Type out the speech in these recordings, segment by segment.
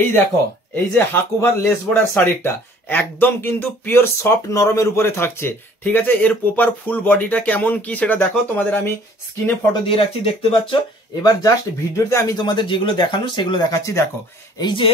এই দেখো, এই যে হাকুভার লেস বর্ডার শাড়িটা একদম কিন্তু পিওর সফট নরমের উপরে থাকছে। ঠিক আছে, এর প্রপার ফুল বডিটা কেমন কি সেটা দেখো, তোমাদের আমি স্ক্রিনে ফটো দিয়ে রাখছি, দেখতে পাচ্ছ। এবার জাস্ট ভিডিওতে আমি তোমাদের যেগুলো দেখানো সেগুলো দেখাচ্ছি। দেখো এই যে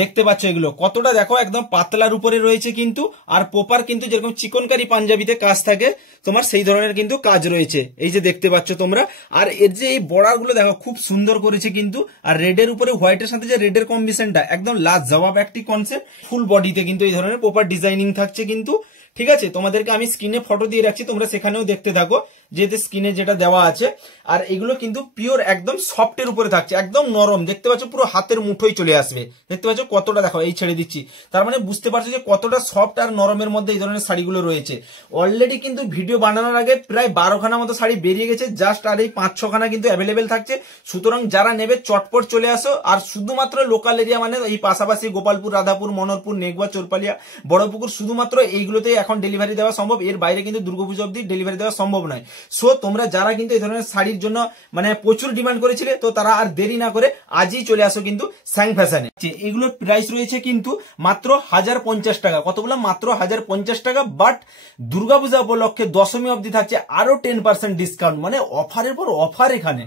দেখতে পাচ্ছ এগুলো কতটা, দেখো একদম পাতলার উপরে রয়েছে কিন্তু, আর প্রপার কিন্তু যেরকম চিকনকারি পাঞ্জাবিতে কাজ থাকে তোমার সেই ধরনের কিন্তু কাজ রয়েছে, এই যে দেখতে পাচ্ছ তোমরা। আর এর যে এই বর্ডার গুলো দেখো খুব সুন্দর করেছে কিন্তু, আর রেডের উপরে হোয়াইটের সাথে যে রেডের কম্বিনেশনটা একদম লাস্ট জবাব একটি কনসেপ্ট। ফুল বডিতে কিন্তু এই ধরনের প্রপার ডিজাইনিং থাকছে কিন্তু। ঠিক আছে, তোমাদেরকে আমি স্ক্রিনে ফটো দিয়ে রাখছি, তোমরা সেখানেও দেখতে থাকো যেহেতু স্ক্রিনে যেটা দেওয়া আছে। আর এগুলো কিন্তু পিওর একদম সফটের উপরে থাকছে, একদম নরম, দেখতে পাচ্ছ পুরো হাতের মুঠোই চলে আসবে। দেখতে পাচ্ছ কতটা, দেখো এই ছেড়ে দিচ্ছি, তার মানে বুঝতে পারছো যে কতটা সফট আর নরমের মধ্যে এই ধরনের শাড়িগুলো রয়েছে। অলরেডি কিন্তু ভিডিও বানানোর আগে প্রায় 12খানা মতো শাড়ি বেরিয়ে গেছে, জাস্ট আর এই 5-6খানা কিন্তু অ্যাভেলেবেল থাকছে। সুতরাং যারা নেবে চটপট চলে আসো। আর শুধুমাত্র লোকাল এরিয়া মানে এই পাশাপাশি গোপালপুর, রাধাপুর, মনোহরপুর, নেগবা, চোরপালিয়া, বড়পুকুর, শুধুমাত্র এইগুলোতেই এখন ডেলিভারি দেওয়া সম্ভব। এর বাইরে কিন্তু দুর্গাপুজো অব্দি ডেলিভারি দেওয়া সম্ভব নয়। সো তোমরা যারা কিন্তু এই ধরনের শাড়ির জন্য মানে প্রচুর ডিমান্ড করেছিলে, তো তারা আর দেরি না করে আজই চলে আসো কিন্তু স্যাং ফ্যাশনে। এগুলোর প্রাইস রয়েছে কিন্তু মাত্র 1050 টাকা। কত বললাম? মাত্র 1050 টাকা। বাট দুর্গাপূজা উপলক্ষে দশমী অব্দি থাকছে আরো 10% ডিসকাউন্ট, মানে অফারের পর অফার এখানে।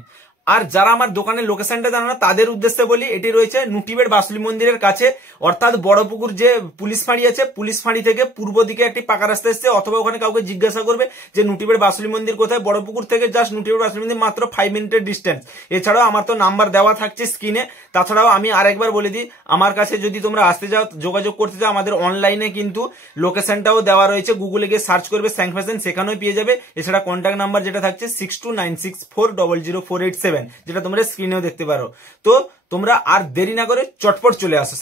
আর যারা আমার দোকানের লোকেশনটা জানো না তাদের উদ্দেশ্যে বলি, এটি রয়েছে নুটিবেড় বাসুলি মন্দিরের কাছে, অর্থাৎ বড়পুকুর যে পুলিশ ফাঁড়ি আছে, পুলিশ ফাঁড়ি থেকে পূর্ব দিকে একটি পাকা রাস্তা এসছে, অথবা ওখানে কাউকে জিজ্ঞাসা করবে যে নুটিবেড় বাসুলি মন্দির কোথায়। বড়পুকুর থেকে জাস্ট নুটিবেড় বাসুলি মন্দির মাত্র 5 মিনিটের ডিস্টেন্স। এছাড়াও আমার তো নাম্বার দেওয়া থাকছে স্ক্রিনে। তাছাড়াও আমি আরেকবার বলে দিই, আমার কাছে যদি তোমরা আসতে যাও, যোগাযোগ করতে চাও, আমাদের অনলাইনে কিন্তু লোকেশনটাও দেওয়া রয়েছে, গুগলে গিয়ে সার্চ করবে স্যাং ফ্যাশন, সেখানেও পেয়ে যাবে। এছাড়া কন্ট্যাক্ট নাম্বার যেটা থাকছে 6296400487, যেটা তোমরা স্ক্রিনেও দেখতে পারো। তো তোমরা আর দেরি না করে চটপট চলে আসো।